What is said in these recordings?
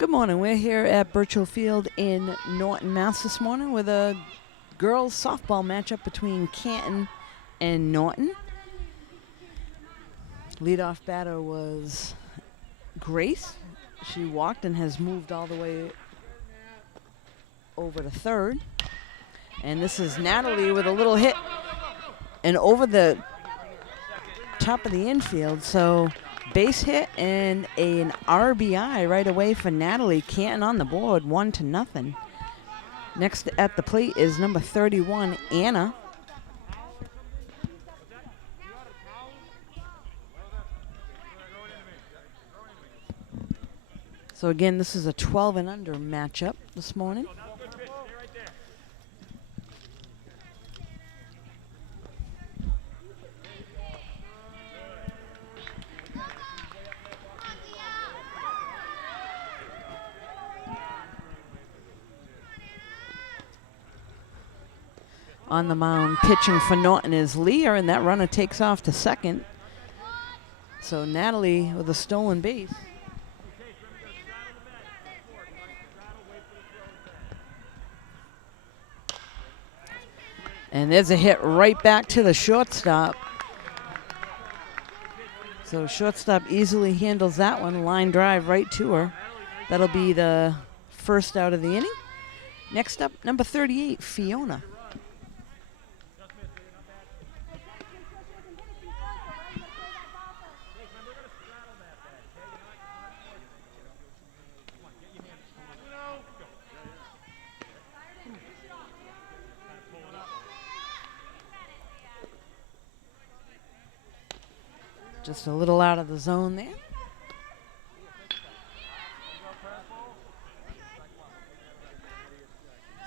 Good morning. We're here at Birchall Field in Norton, Mass. This morning with a girls softball matchup between Canton and Norton. Leadoff batter was Grace. She walked and has moved all the way over to third. And this is Natalie with a little hit and over the top of the infield. So base hit and an RBI right away for Natalie. Canton on the board, 1-0. Next at the plate is number 31, Anna. So again, this is a 12 and under matchup this morning. On the mound, pitching for Norton is Leah, and that runner takes off to second. So Natalie with a stolen base. And there's a hit right back to the shortstop. So shortstop easily handles that one. Line drive right to her. That'll be the first out of the inning. Next up, number 38, Fiona. Just a little out of the zone there.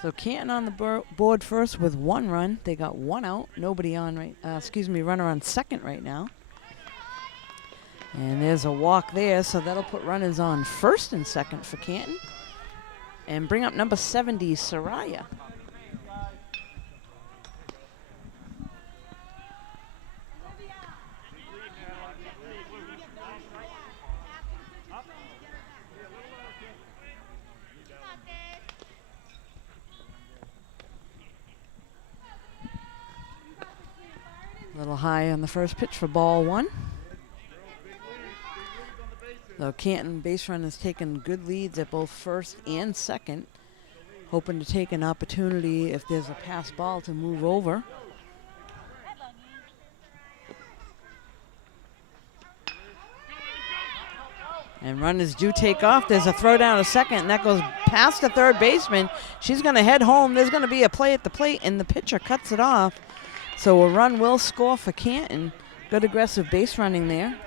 So Canton on the board first with 1 run. They got 1 out. Nobody on runner on second right now. And there's a walk there, so that'll put runners on first and second for Canton. And bring up number 70, Soraya. A little high on the first pitch for ball 1. So Canton base run has taken good leads at both first and second, hoping to take an opportunity if there's a pass ball to move over. And runners do take off. There's a throw down to second, and that goes past the third baseman. She's going to head home. There's going to be a play at the plate, and the pitcher cuts it off. So a run will score for Canton. Good aggressive base running there.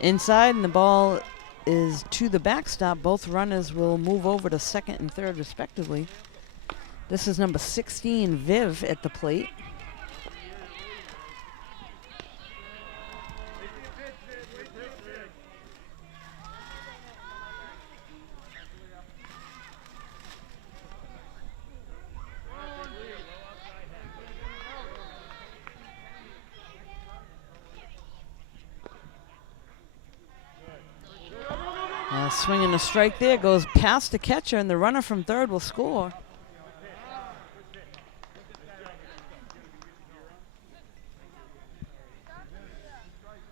Inside, and the ball is to the backstop. Both runners will move over to second and third respectively. This is number 16, Viv, at the plate. Swinging a strike there, goes past the catcher, and the runner from third will score.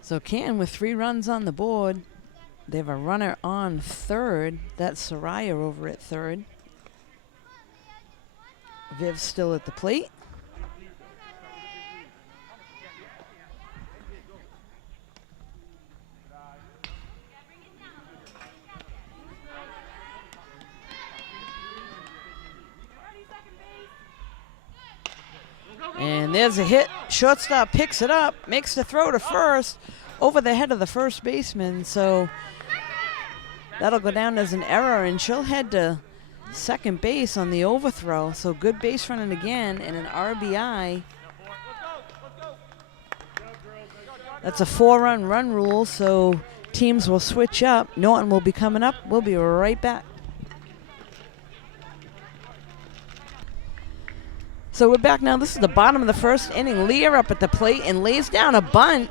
So Canton with 3 runs on the board. They have a runner on third. That's Soraya over at third. Viv's still at the plate. And there's a hit. Shortstop picks it up, makes the throw to first over the head of the first baseman. So that'll go down as an error, and she'll head to second base on the overthrow. So good base running again and an RBI. That's a 4-run run rule, so teams will switch up. Norton will be coming up. We'll be right back. So we're back now. This is the bottom of the first inning. Leah up at the plate and lays down a bunt.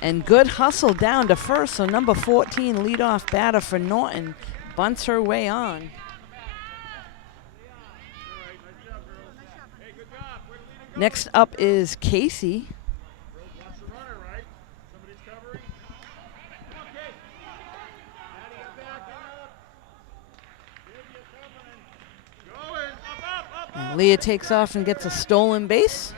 And good hustle down to first. So number 14, leadoff batter for Norton, bunts her way on. Next up is Casey. And Leah takes off and gets a stolen base.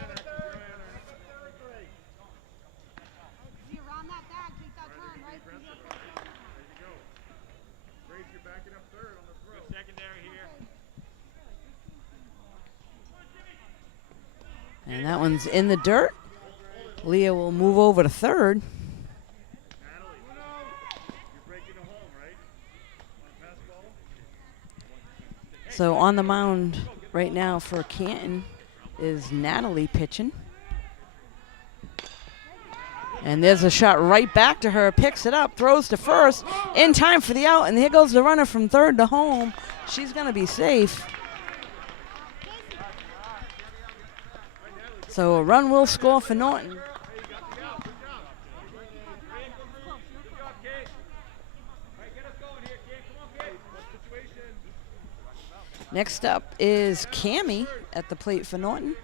And that one's in the dirt. Leah will move over to third. So on the mound right now for Canton is Natalie pitching. And there's a shot right back to her. Picks it up, throws to first, in time for the out. And here goes the runner from third to home. She's going to be safe. So a run will score for Norton. Next up is Cammie at the plate for Norton.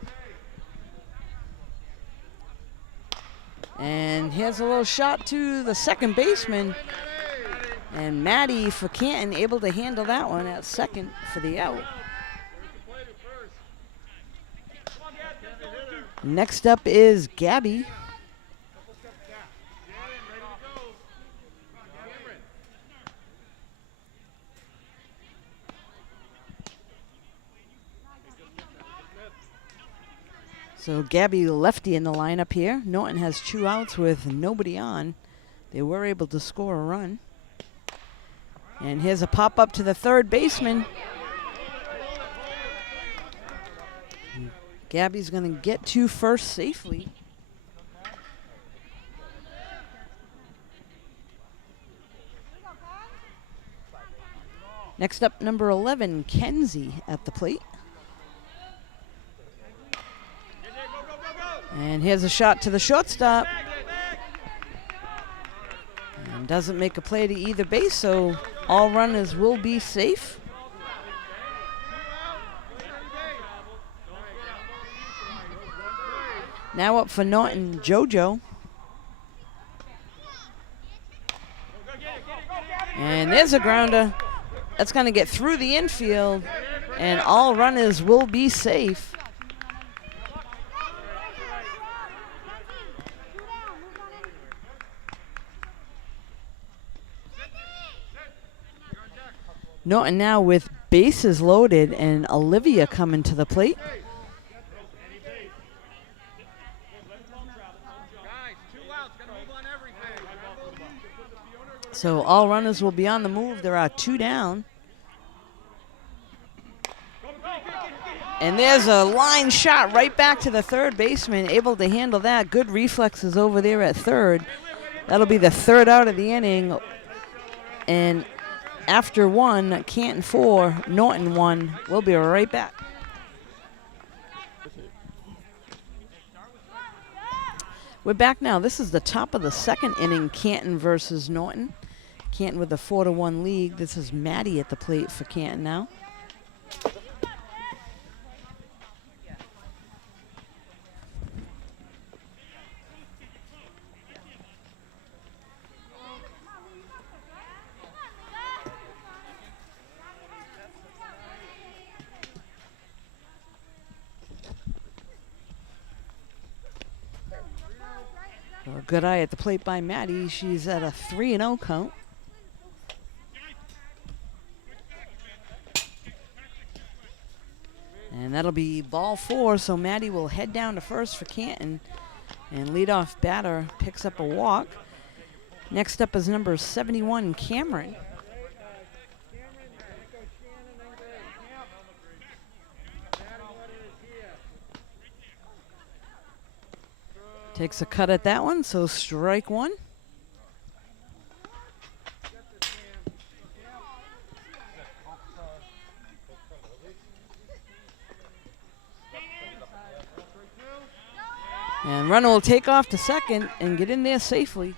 And here's a little shot to the second baseman. And Maddie for Canton able to handle that one at second for the out. Next up is Gabby. So Gabby lefty in the lineup here. Norton has 2 outs with nobody on. They were able to score a run. And here's a pop up to the third baseman. Gabby's going to get to first safely. Next up, number 11, Kenzie at the plate. And here's a shot to the shortstop. And doesn't make a play to either base, so all runners will be safe. Now up for Norton, JoJo. And there's a grounder. That's going to get through the infield, and all runners will be safe. Norton now with bases loaded and Olivia coming to the plate. So all runners will be on the move. There are 2 down. And there's a line shot right back to the third baseman, able to handle that. Good reflexes over there at third. That'll be the 3rd out of the inning. And after 1, Canton 4, Norton 1. We'll be right back. We're back now. This is the top of the 2nd inning, Canton versus Norton. Canton with a 4-1 lead. This is Maddie at the plate for Canton now. A good eye at the plate by Maddie. She's at a 3-0 count. And that'll be ball 4, so Maddie will head down to first for Canton. And leadoff batter picks up a walk. Next up is number 71, Cameron. Takes a cut at that one, so strike 1. And runner will take off to second and get in there safely.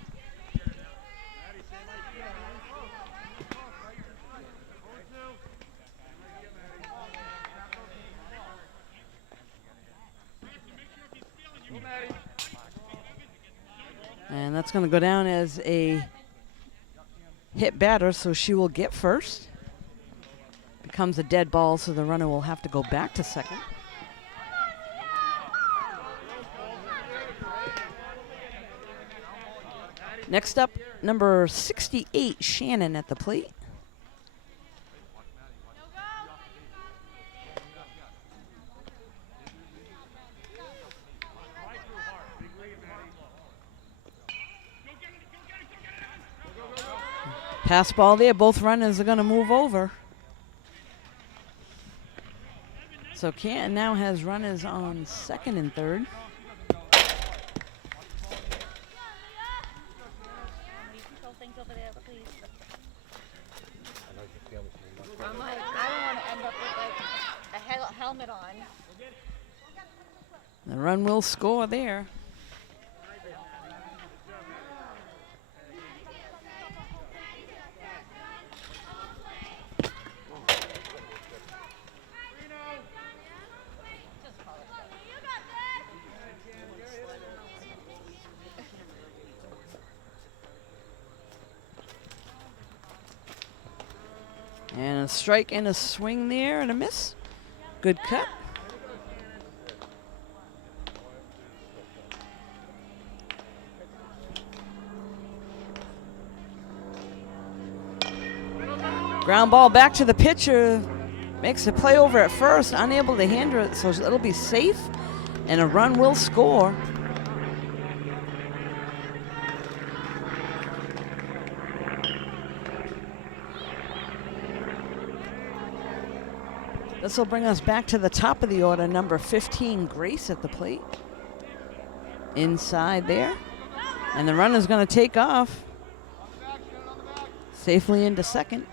And that's going to go down as a hit batter, so she will get first. Becomes a dead ball, so the runner will have to go back to second. Next up, number 68, Shannon at the plate. Pass ball there. Both runners are going to move over. So Canton now has runners on second and third. I don't want to end up with like a helmet on. The run will score there. And a strike and a swing there and a miss. Good cut. Ground ball back to the pitcher. Makes a play over at first, unable to handle it, so it'll be safe, and a run will score. This will bring us back to the top of the order, number 15, Grace at the plate. Inside there. And the runner's going to take off. Safely into second.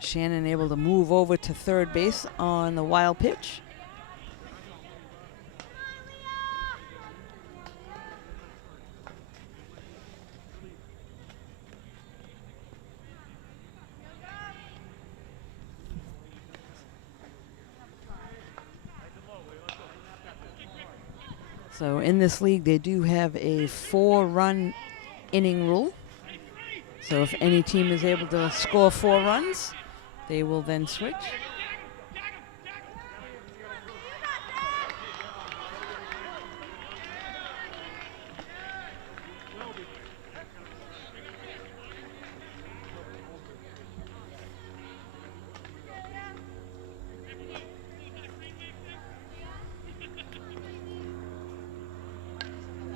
Shannon able to move over to third base on the wild pitch. So in this league, they do have a 4-run inning rule. So if any team is able to score 4 runs, they will then switch.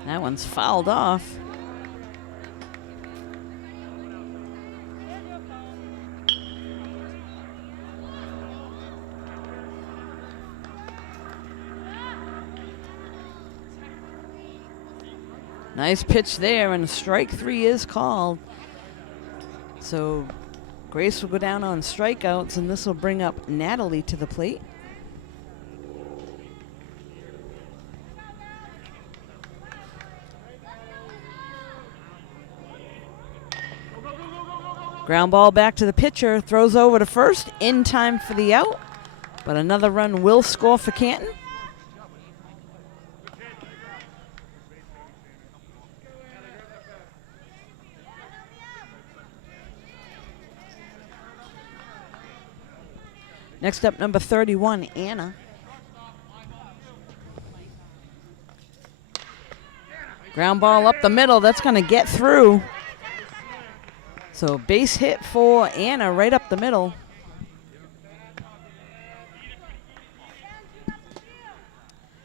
That one's fouled off. Nice pitch there, and strike 3 is called. So Grace will go down on strikeouts, and this will bring up Natalie to the plate. Ground ball back to the pitcher, throws over to first, in time for the out, but another run will score for Canton. Next up, number 31, Anna. Ground ball up the middle, that's going to get through. So base hit for Anna right up the middle.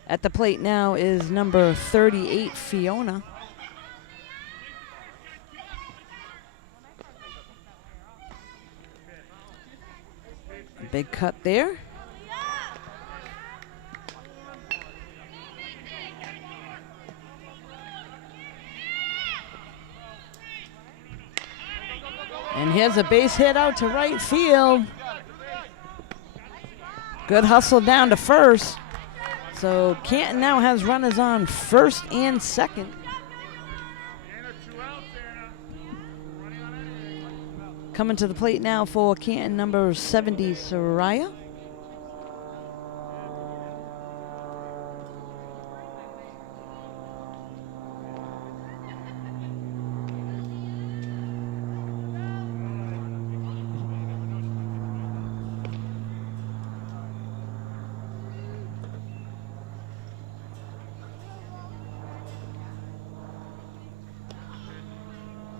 At the plate now is number 38, Fiona. Big cut there. And here's a base hit out to right field. Good hustle down to first. So Canton now has runners on first and second. Coming to the plate now for Canton, number 70, Soraya.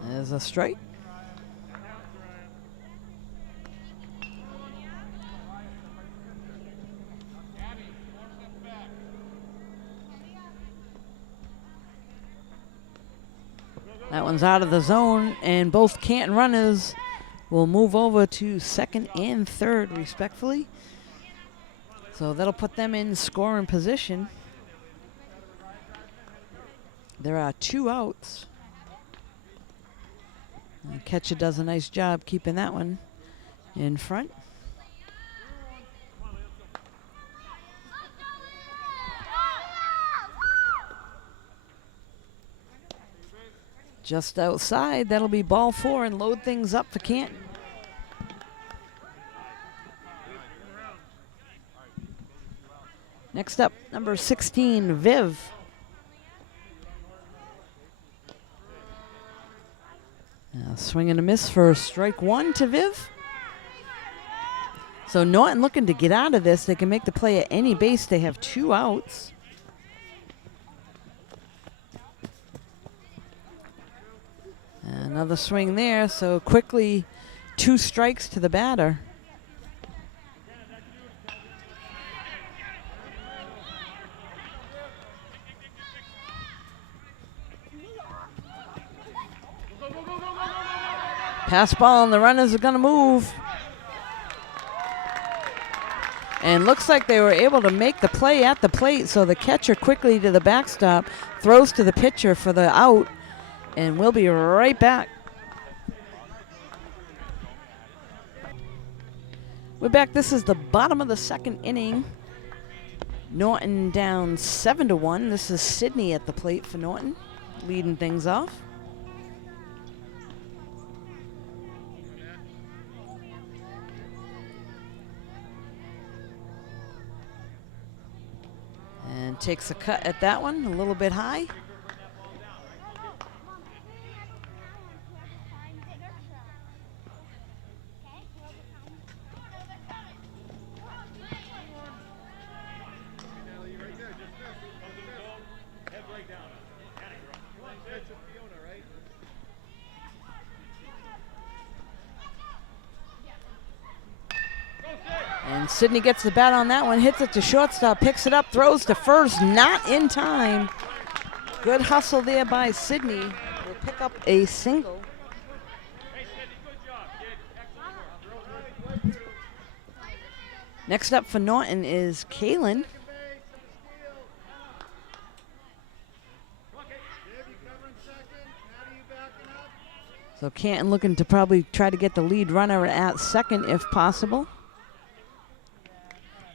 There's a strike. That one's out of the zone, and both Canton runners will move over to second and third, respectfully. So that'll put them in scoring position. There are 2 outs. And catcher does a nice job keeping that one in front. Just outside, that'll be ball 4 and load things up for Canton. Next up, number 16, Viv. Swing and a miss for strike 1 to Viv. So Norton looking to get out of this. They can make the play at any base. They have 2 outs. Another swing there, so quickly 2 strikes to the batter. Pass ball, and the runners are going to move. And looks like they were able to make the play at the plate, so the catcher quickly to the backstop, throws to the pitcher for the out, and we'll be right back. We're back. This is the bottom of the second inning. Norton down 7-1. This is Sydney at the plate for Norton, leading things off. And takes a cut at that one, a little bit high. And Sydney gets the bat on that one, hits it to shortstop, picks it up, throws to first, not in time. Good hustle there by Sydney. Will pick up a single. Next up for Norton is Kalen. So Canton looking to probably try to get the lead runner at second if possible.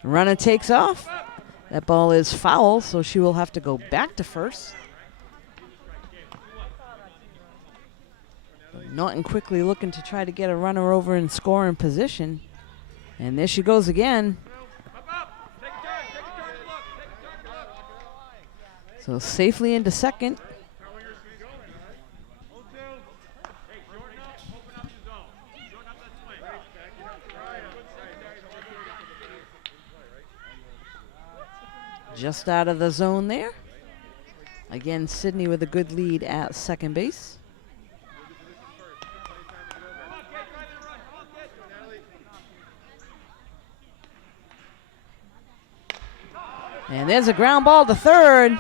Runner takes off. That ball is foul, so she will have to go back to first. Norton quickly looking to try to get a runner over in scoring position. And there she goes again. So safely into second. Just out of the zone there. Again, Sydney with a good lead at second base. And there's a ground ball to third.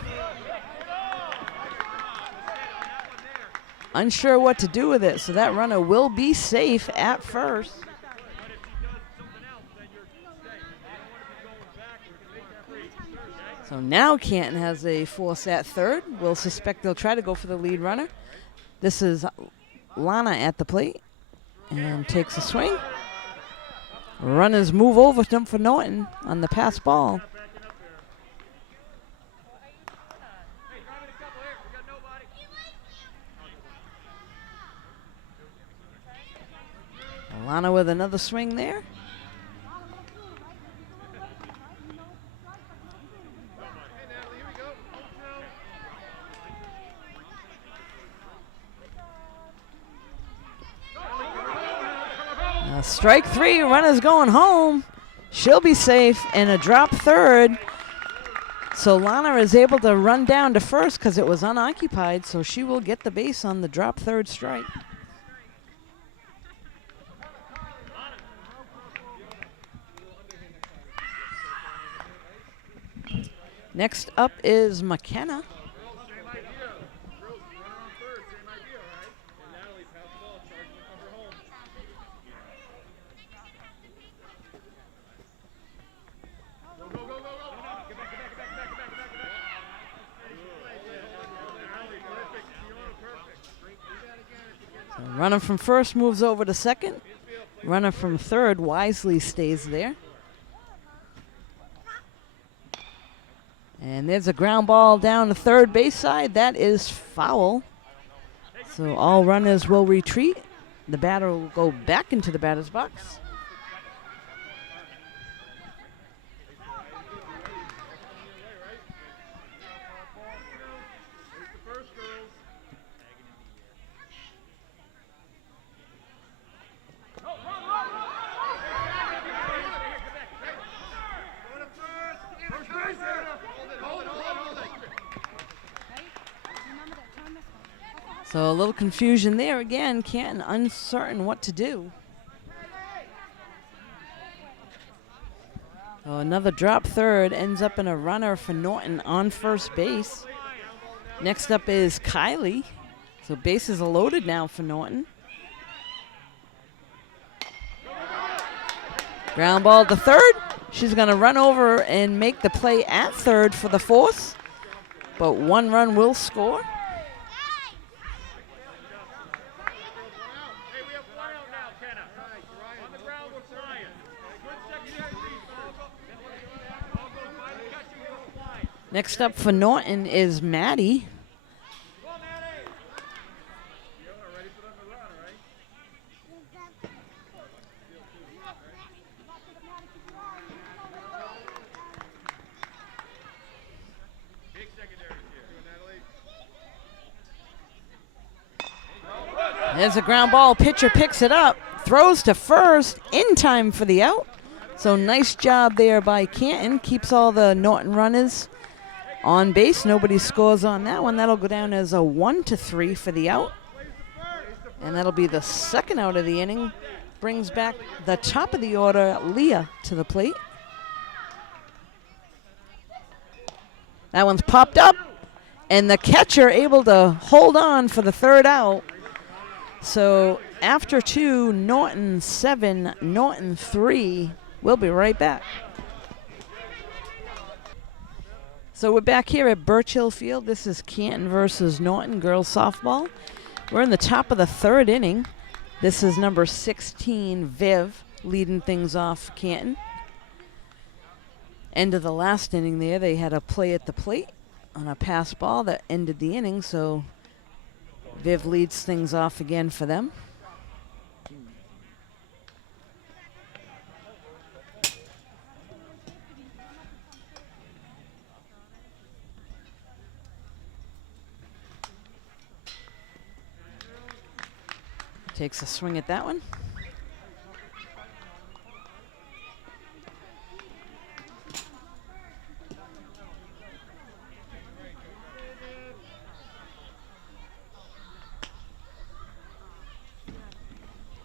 Unsure what to do with it, so that runner will be safe at first. So now Canton has a force at third. We'll suspect they'll try to go for the lead runner. This is Lana at the plate. and takes a swing. Runners move over them for Norton on the pass ball. Alana with another swing there. Strike three, runners going home. She'll be safe and a drop third. So Lana is able to run down to first because it was unoccupied, so she will get the base on the drop third strike. Next up is McKenna. Runner from first moves over to second. Runner from third wisely stays there. And there's a ground ball down the third base side. That is foul. So all runners will retreat. The batter will go back into the batter's box. So a little confusion there again. Canton uncertain what to do. So another drop third ends up in a runner for Norton on first base. Next up is Kylie. So bases are loaded now for Norton. Ground ball to third. She's going to run over and make the play at third for the force. But one run will score. Next up for Norton is Maddie. There's a ground ball. Pitcher picks it up, throws to first in time for the out. So nice job there by Canton. Keeps all the Norton runners on base. Nobody scores on that one. That'll go down as a 1-3 for the out. And that'll be the second out of the inning. Brings back the top of the order, Leah, to the plate. That one's popped up. And the catcher able to hold on for the third out. So after 2, Norton 7, Norton 3. We'll be right back. So we're back here at Birch Hill Field. This is Canton versus Norton girls softball. We're in the top of the third inning. This is number 16, Viv, leading things off for Canton. End of the last inning there, they had a play at the plate on a pass ball that ended the inning, so Viv leads things off again for them. Takes a swing at that one.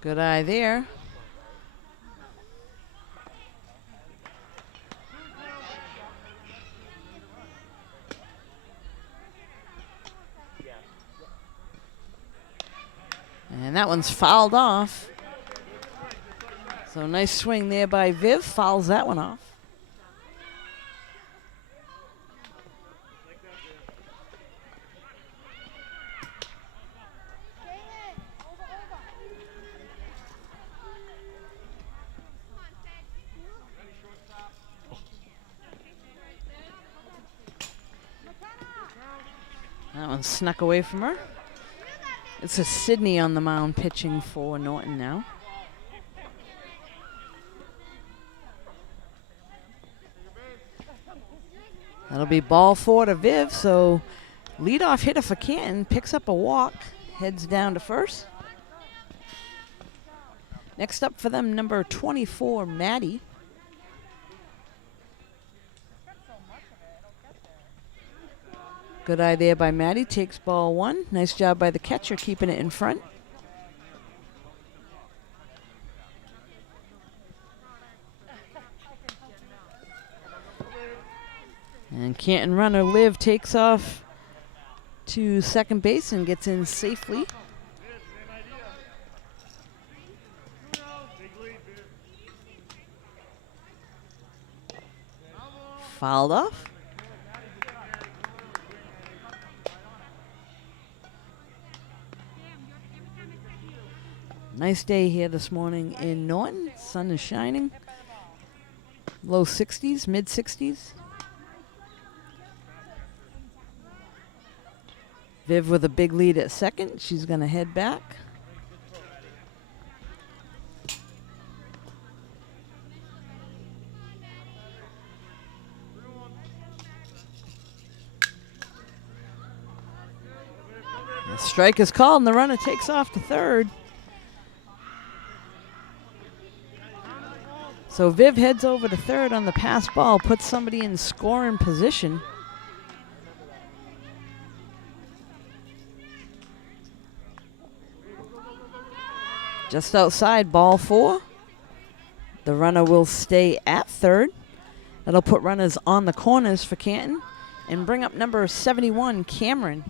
Good eye there. And that one's fouled off. So nice swing there by Viv. Fouls that one off. That one snuck away from her. It's a Sydney on the mound pitching for Norton now. That'll be ball 4 to Viv, so leadoff hitter for Canton picks up a walk, heads down to first. Next up for them, number 24, Maddie. Good eye there by Maddie, takes ball 1. Nice job by the catcher keeping it in front. And Canton runner Liv takes off to second base and gets in safely. Fouled off. Nice day here this morning in Norton. Sun is shining. Low 60s, mid 60s. Viv with a big lead at second. She's going to head back. The strike is called and the runner takes off to third. So Viv heads over to third on the pass ball, puts somebody in scoring position. Just outside, ball 4. The runner will stay at third. That'll put runners on the corners for Canton and bring up number 71, Cameron.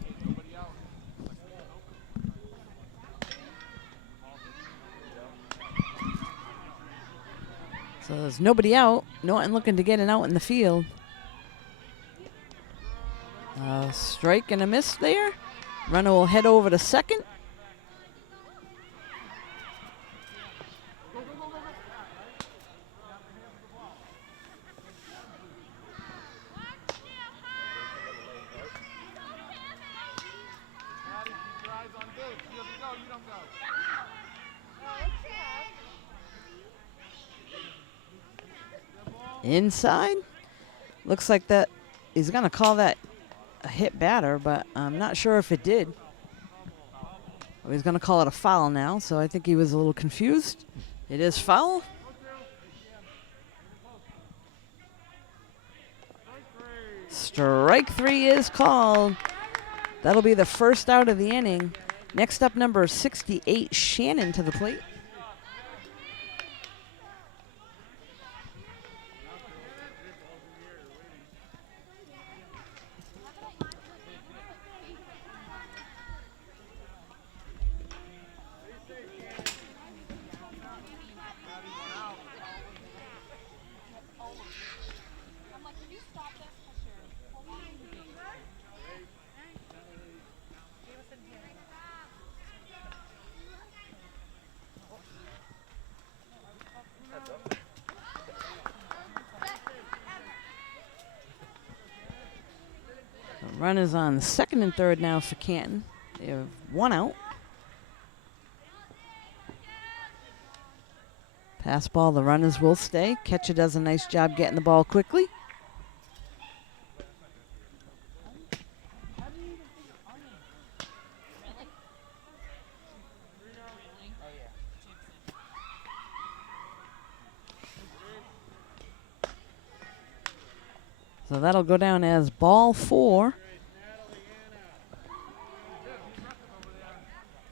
So there's nobody out. Norton looking to get an out in the field. Strike and a miss there. Runner will head over to second. Inside. Looks like that he's going to call that a hit batter, but I'm not sure if it did. Well, he's going to call it a foul now, so I think he was a little confused. It is foul. Strike 3 is called. That'll be the first out of the inning. Next up, number 68, Shannon to the plate. Runners on second and third now for Canton. They have one out. Pass ball, the runners will stay. Catcher does a nice job getting the ball quickly. So that'll go down as ball 4.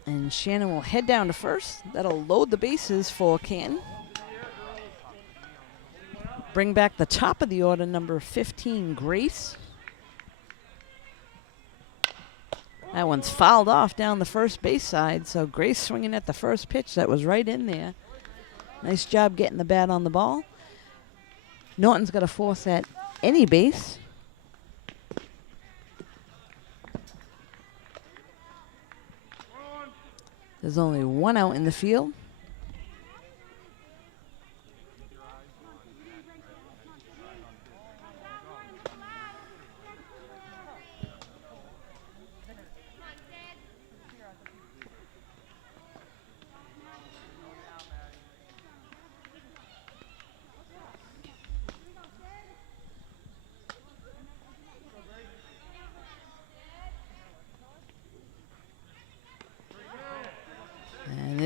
And Shannon will head down to first. That'll load the bases for Canton. Bring back the top of the order, number 15, Grace. That one's fouled off down the first base side, so Grace swinging at the first pitch that was right in there. Nice job getting the bat on the ball. Norton's got to force at any base. There's only one out in the field.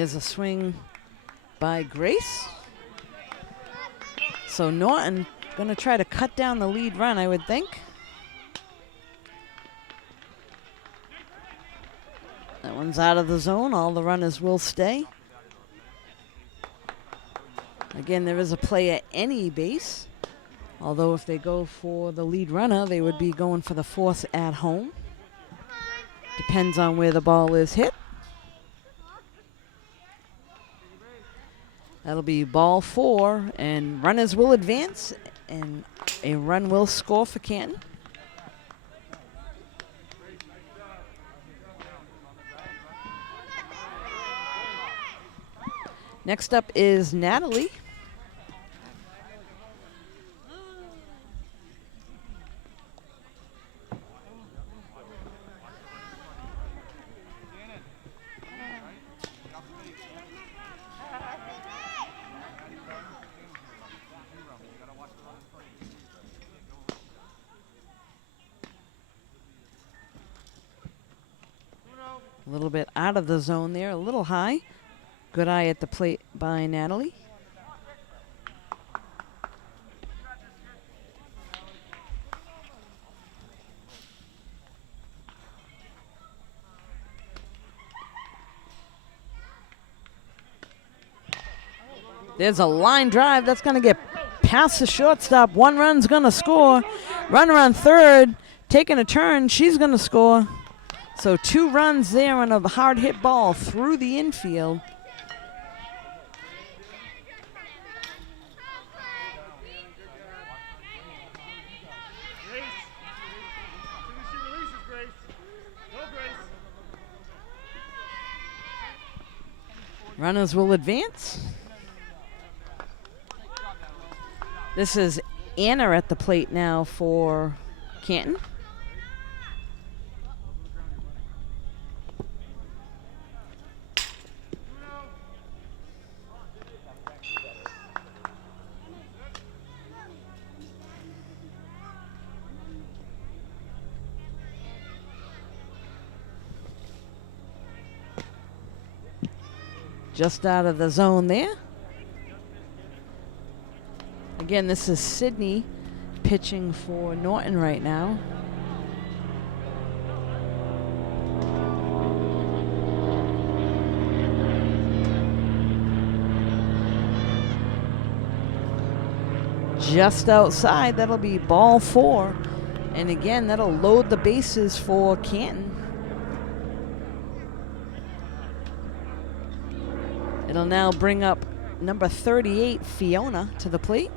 Here's a swing by Grace. So Norton going to try to cut down the lead run, I would think. That one's out of the zone. All the runners will stay. Again, there is a play at any base. Although if they go for the lead runner, they would be going for the fourth at home. Depends on where the ball is hit. That'll be ball 4, and runners will advance, and a run will score for Canton. Next up is Natalie. A little bit out of the zone there, a little high. Good eye at the plate by Natalie. There's a line drive that's going to get past the shortstop. One run's going to score. Runner on third, taking a turn. She's going to score. So 2 runs there on a hard hit ball through the infield. Runners will advance. This is Anna at the plate now for Canton. Just out of the zone there. Again, this is Sydney pitching for Norton right now. Just outside, that'll be ball 4. And again, that'll load the bases for Canton. It'll now bring up number 38, Fiona, to the plate.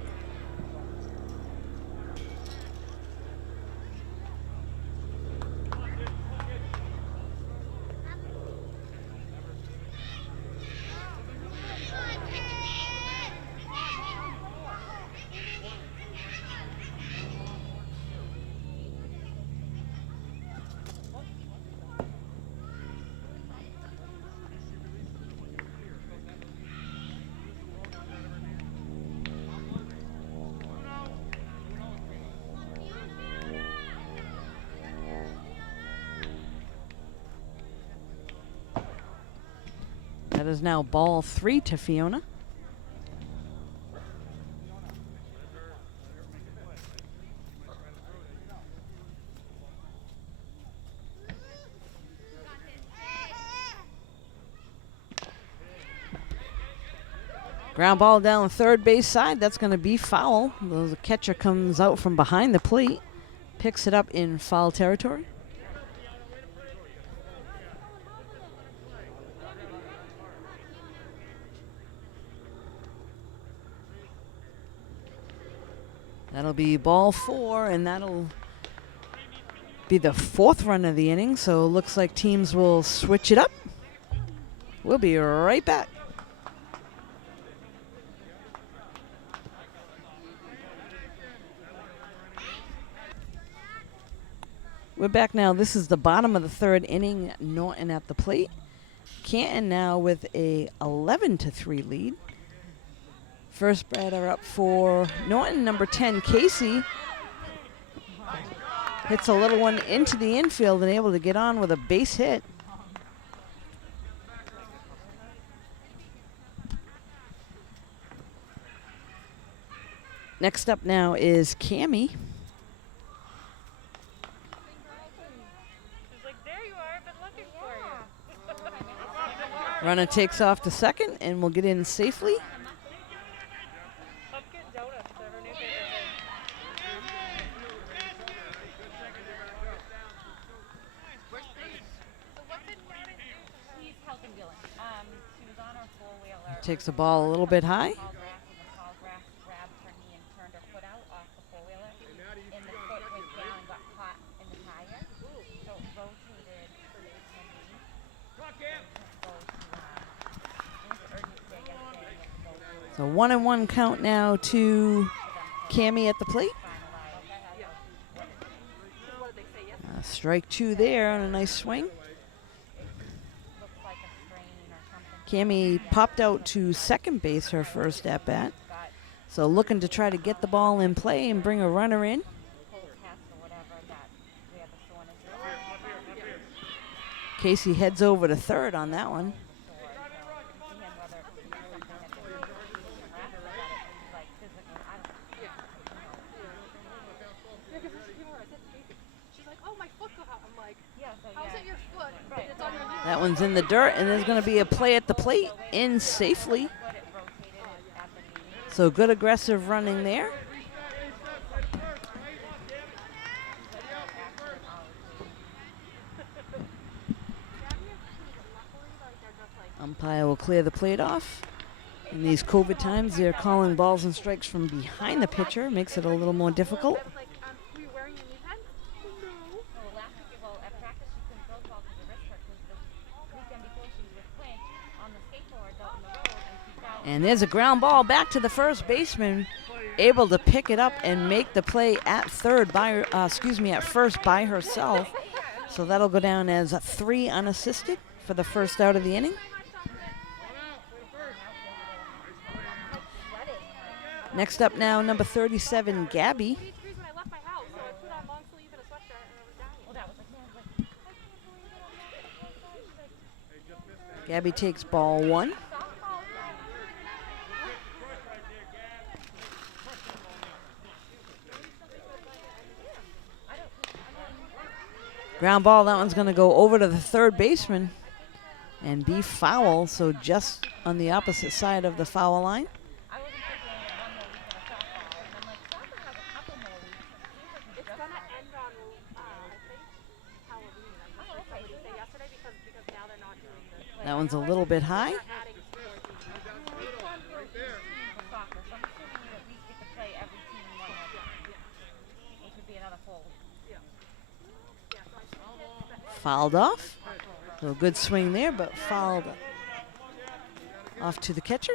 That is now ball 3 to Fiona. Ground ball down the third base side. That's going to be foul. The catcher comes out from behind the plate, picks it up in foul territory. That'll be ball 4, and that'll be the 4th run of the inning. So it looks like teams will switch it up. We'll be right back. We're back now. This is the bottom of the 3rd inning. Norton at the plate. Canton now with a 11-3 lead. First batter up for Norton, number 10, Casey. Hits a little one into the infield and able to get on with a base hit. Next up now is Cammie. She's like, there you are, I've been looking for you. Runner takes off to second and will get in safely. Pumpkin donuts, they're her new favorite thing. So what's it? He's health ambulance. She was on her four-wheeler. Takes the ball a little bit high. Tall grass, and the tall grass grabbed her knee and turned her foot out off the four-wheeler. And the foot went down and got caught in the tire. So it rotated the knee. So 1-1 count now to Cammie at the plate. Strike two there on a nice swing. Cammie popped out to second base her first at bat. So looking to try to get the ball in play and bring a runner in. Casey heads over to third on that one. That one's in the dirt, and there's going to be a play at the plate in safely. So good aggressive running there. Umpire will clear the plate off. In these COVID times, they're calling balls and strikes from behind the pitcher. Makes it a little more difficult. And there's a ground ball back to the first baseman, able to pick it up and make the play at third by, at first by herself. So that'll go down as a 3 unassisted for the first out of the inning. Next up now, number 37, Gabby. Gabby takes ball 1. Ground ball, that one's going to go over to the third baseman and be foul, so just on the opposite side of the foul line. That one's a little bit high. Fouled off. So good swing there, but fouled off to the catcher.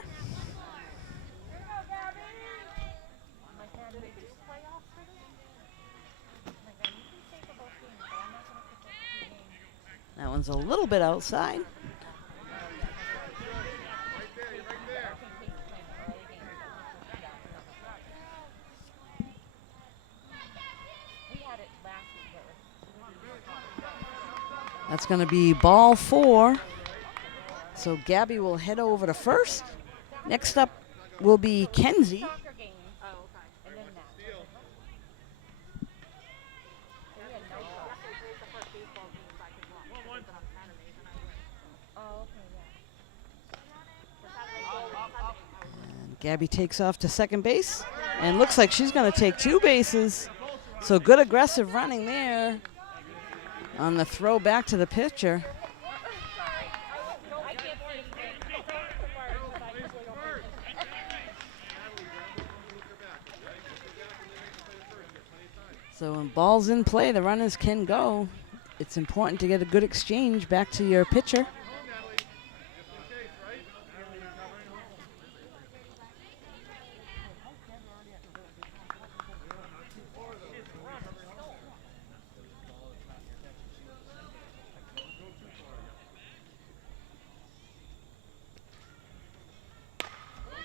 That one's a little bit outside. That's going to be ball 4. So Gabby will head over to first. Next up will be Kenzie. And Gabby takes off to second base and looks like she's going to take 2 bases. So good aggressive running there on the throw back to the pitcher. So when ball's in play, the runners can go. It's important to get a good exchange back to your pitcher.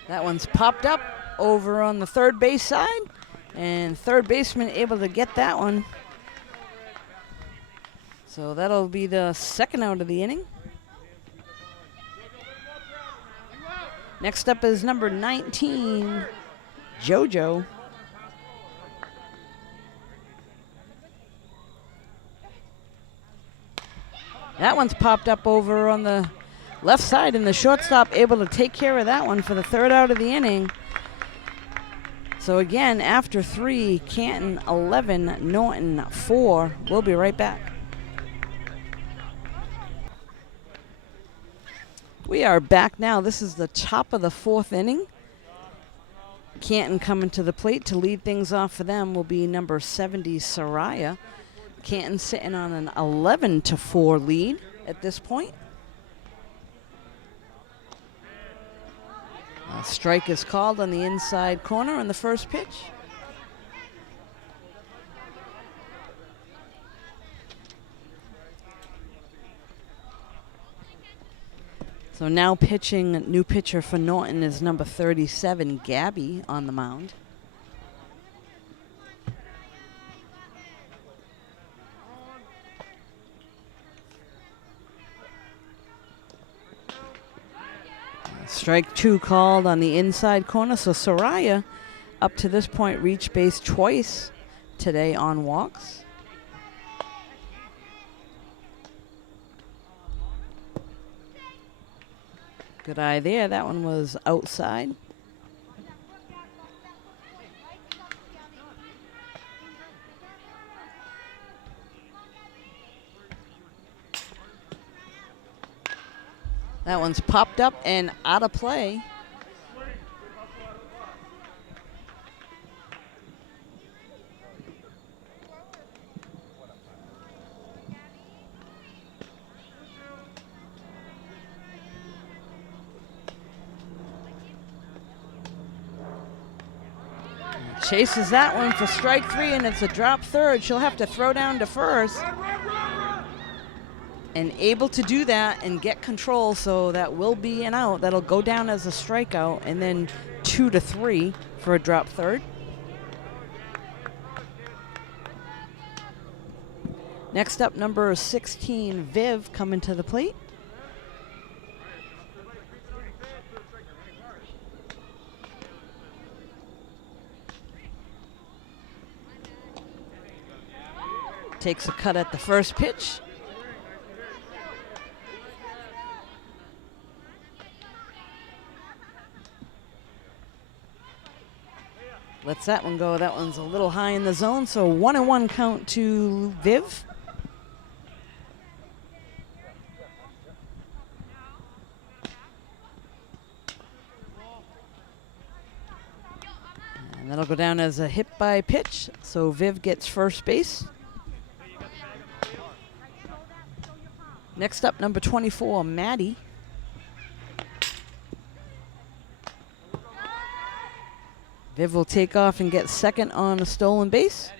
That one's popped up over on the third base side, and third baseman able to get that one. So that'll be the second out of the inning. Next up is number 19, JoJo. That one's popped up over on the left side, and the shortstop able to take care of that one for the third out of the inning. So again, after 3, Canton 11, Norton 4. We'll be right back. We are back now. This is the top of the 4th inning. Canton coming to the plate to lead things off for them will be number 70, Soraya. Canton sitting on an 11-4 lead at this point. A strike is called on the inside corner on the first pitch. So now pitching, new pitcher for Norton is number 37, Gabby, on the mound. Strike 2 called on the inside corner. So Soraya, up to this point, reached base twice today on walks. Good eye there. That one was outside. That one's popped up and out of play. Chases that one for strike 3, and it's a drop third. She'll have to throw down to first. And able to do that and get control, so that will be an out. That'll go down as a strikeout, and then 2-3 for a drop third. Next up, number 16, Viv, coming to the plate. Takes a cut at the first pitch. Lets that one go. That one's a little high in the zone, so 1-1 count to Viv. And that'll go down as a hit by pitch, so Viv gets first base. Next up, number 24, Maddie. Viv will take off and get second on a stolen base.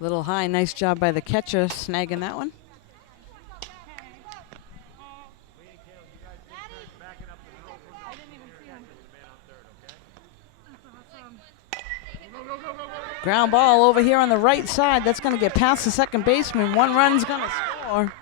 Little high, nice job by the catcher snagging that one. Ground ball over here on the right side. That's going to get past the second baseman. One run's going to score.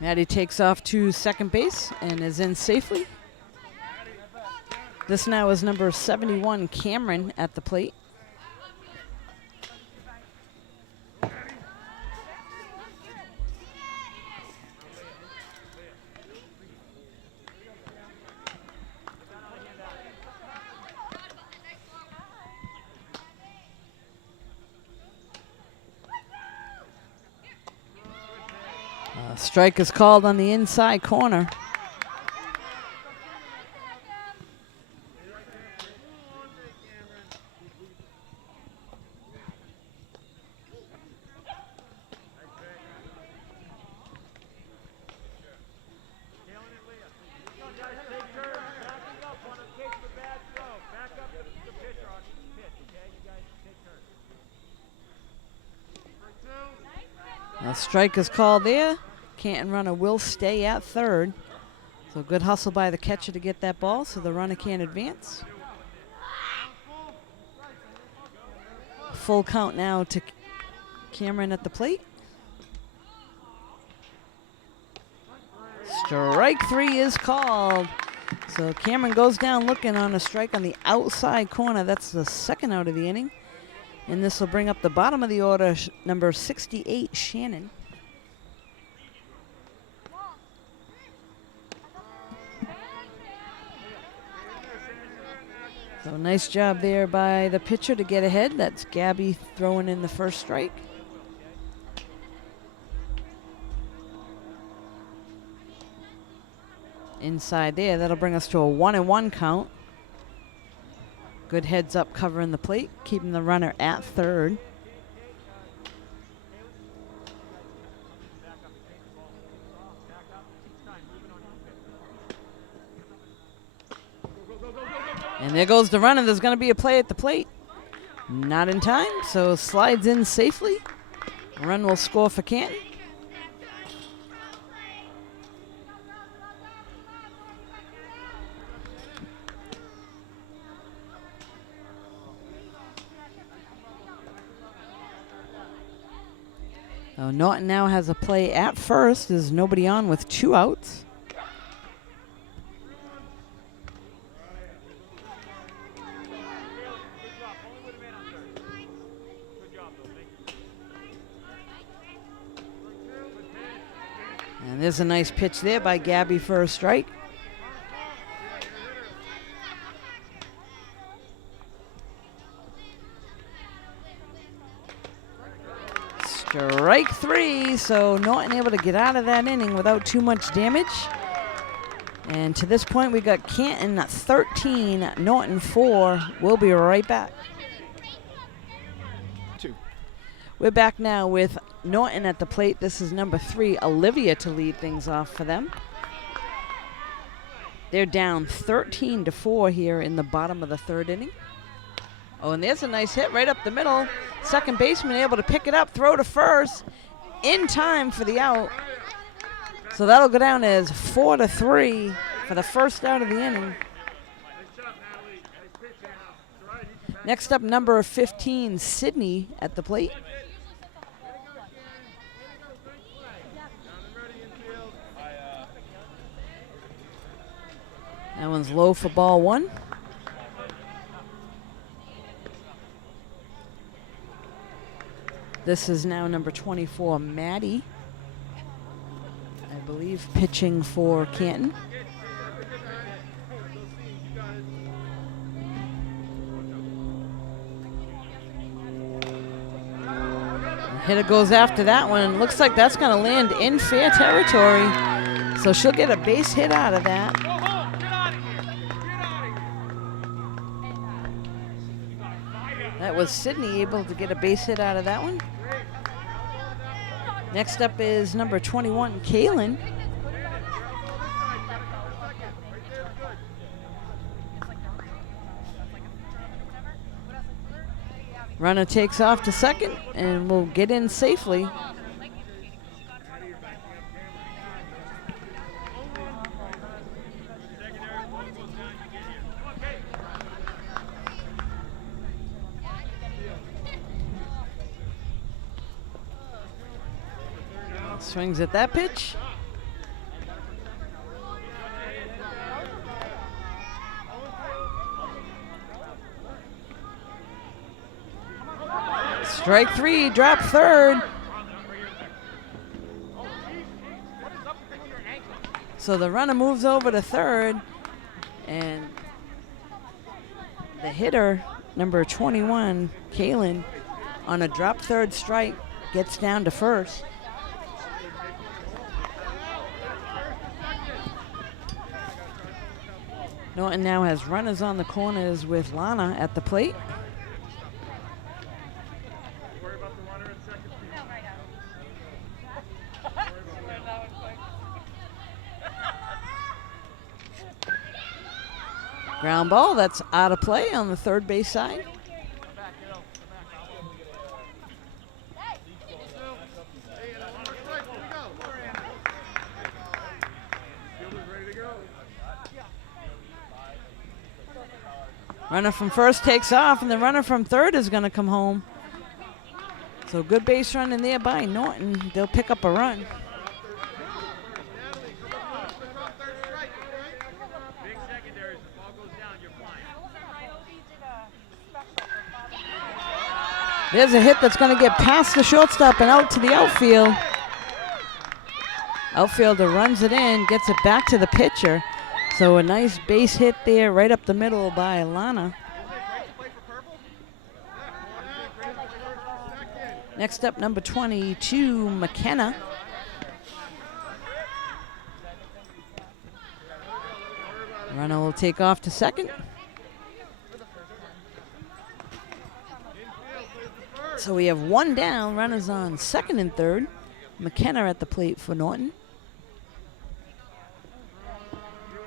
Maddie takes off to second base and is in safely. This now is number 71, Cameron, at the plate. Strike is called on the inside corner. A strike is called there. Canton runner will stay at third. So good hustle by the catcher to get that ball so the runner can't advance. Full count now to Cameron at the plate. Strike three is called. So Cameron goes down looking on a strike on the outside corner. That's the second out of the inning. And this will bring up the bottom of the order, number 68, Shannon. So nice job there by the pitcher to get ahead. That's Gabby throwing in the first strike. Inside there, that'll bring us to a 1-1 count. Good heads up covering the plate, keeping the runner at third. And there goes the runner. There's going to be a play at the plate. Not in time, so slides in safely. Run will score for Canton. So Norton now has a play at first. There's nobody on with 2 outs. And there's a nice pitch there by Gabby for a strike. Strike three, so Norton able to get out of that inning without too much damage. And to this point, we got Canton at 13, Norton 4. We'll be right back. We're back now with Norton at the plate. This is number 3, Olivia, to lead things off for them. They're down 13-4 here in the bottom of the third inning. Oh, and there's a nice hit right up the middle. Second baseman able to pick it up, throw to first in time for the out. So that'll go down as 4-3 for the first out of the inning. Next up, number 15, Sydney at the plate. That one's low for ball 1. This is now number 24, Maddie, I believe, pitching for Canton. The hitter goes after that one. Looks like that's going to land in fair territory. So she'll get a base hit out of that. That was Sydney able to get a base hit out of that one. Next up is number 21, Kaylin. Runner takes off to second and will get in safely. Swings at that pitch. Strike three, drop third. So the runner moves over to third, and the hitter, number 21, Kaylin, on a drop third strike, gets down to first. Norton now has runners on the corners with Lana at the plate. Ground ball, that's out of play on the third base side. Runner from first takes off, and the runner from third is going to come home. So good base running there by Norton. They'll pick up a run. There's a hit that's going to get past the shortstop and out to the outfield. Outfielder runs it in, gets it back to the pitcher. So a nice base hit there right up the middle by Lana. Next up, number 22, McKenna. Runner will take off to second. So we have one down, runners on second and third. McKenna at the plate for Norton.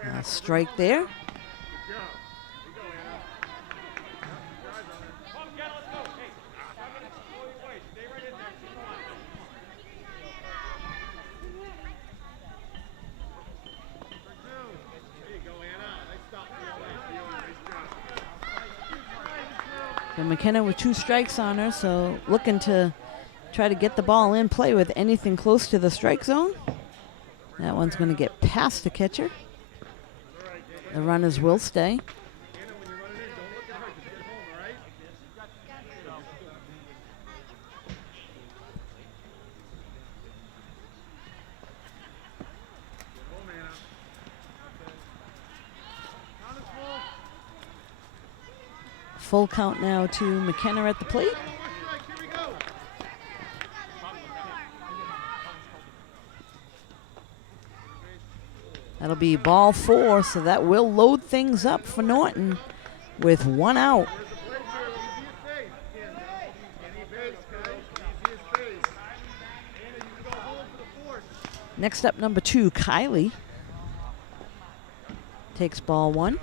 A strike there. So McKenna with 2 strikes on her, so looking to try to get the ball in play with anything close to the strike zone. That one's going to get past the catcher. The runners will stay. Full count now to McKenna at the plate. That'll be ball 4, so that will load things up for Norton with 1 out. Next up, number 2, Kylie. Takes ball 1.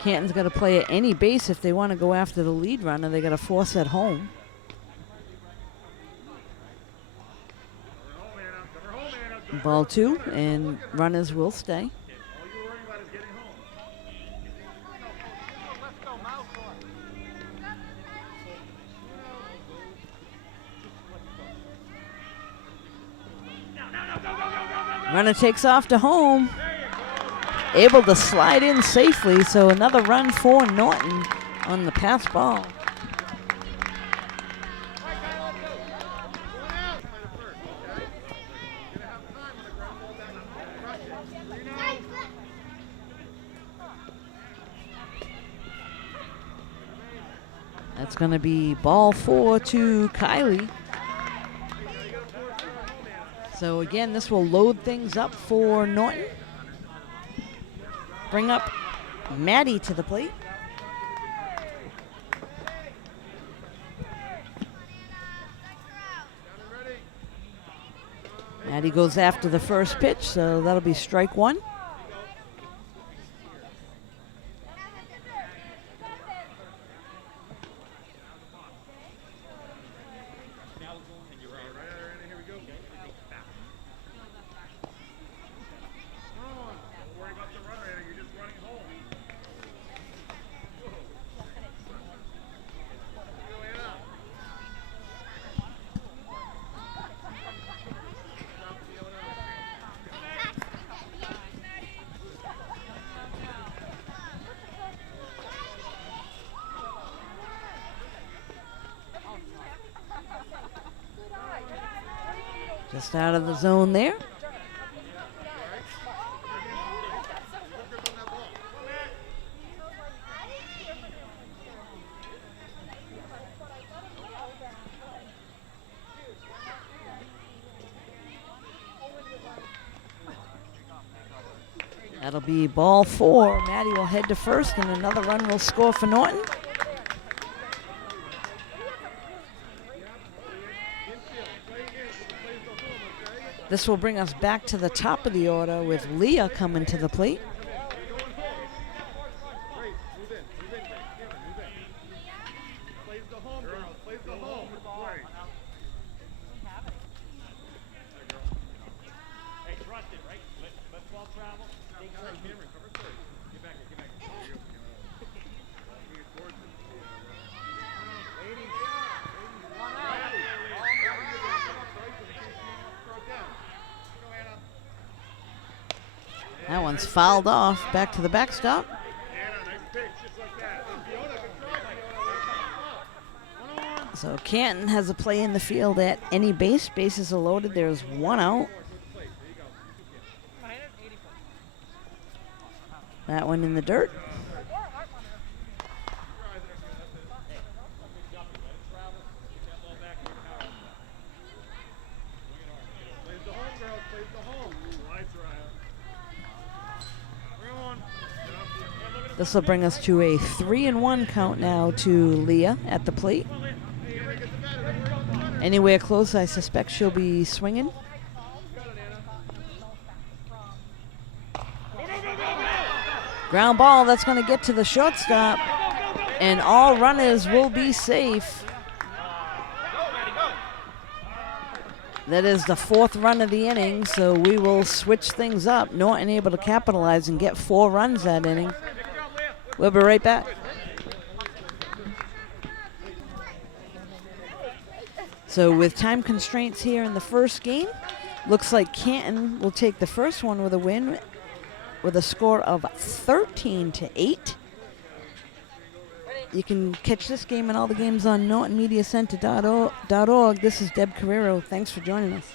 Canton's got to play at any base if they want to go after the lead runner. They got to force at home. Ball 2, and runners will stay. Runner takes off to home. Able to slide in safely, so another run for Norton on the pass ball. That's going to be ball 4 to Kylie. So again, this will load things up for Norton. Bring up Maddie to the plate. Maddie goes after the first pitch, so that'll be strike 1. Just out of the zone there. That'll be ball 4. Maddie will head to first, and another run will score for Norton. This will bring us back to the top of the order with Leah coming to the plate. That one's fouled off. Back to the backstop. So Canton has a play in the field at any base. Bases are loaded. There's one out. That one in the dirt. This will bring us to a 3-1 count now to Leah at the plate. Anywhere close, I suspect she'll be swinging. Ground ball, that's going to get to the shortstop, and all runners will be safe. That is the 4th run of the inning, so we will switch things up. Norton able to capitalize and get 4 runs that inning. We'll be right back. So with time constraints here in the first game, looks like Canton will take the first one with a win with a score of 13-8. You can catch this game and all the games on NortonMediaCenter.org. This is Deb Carrero. Thanks for joining us.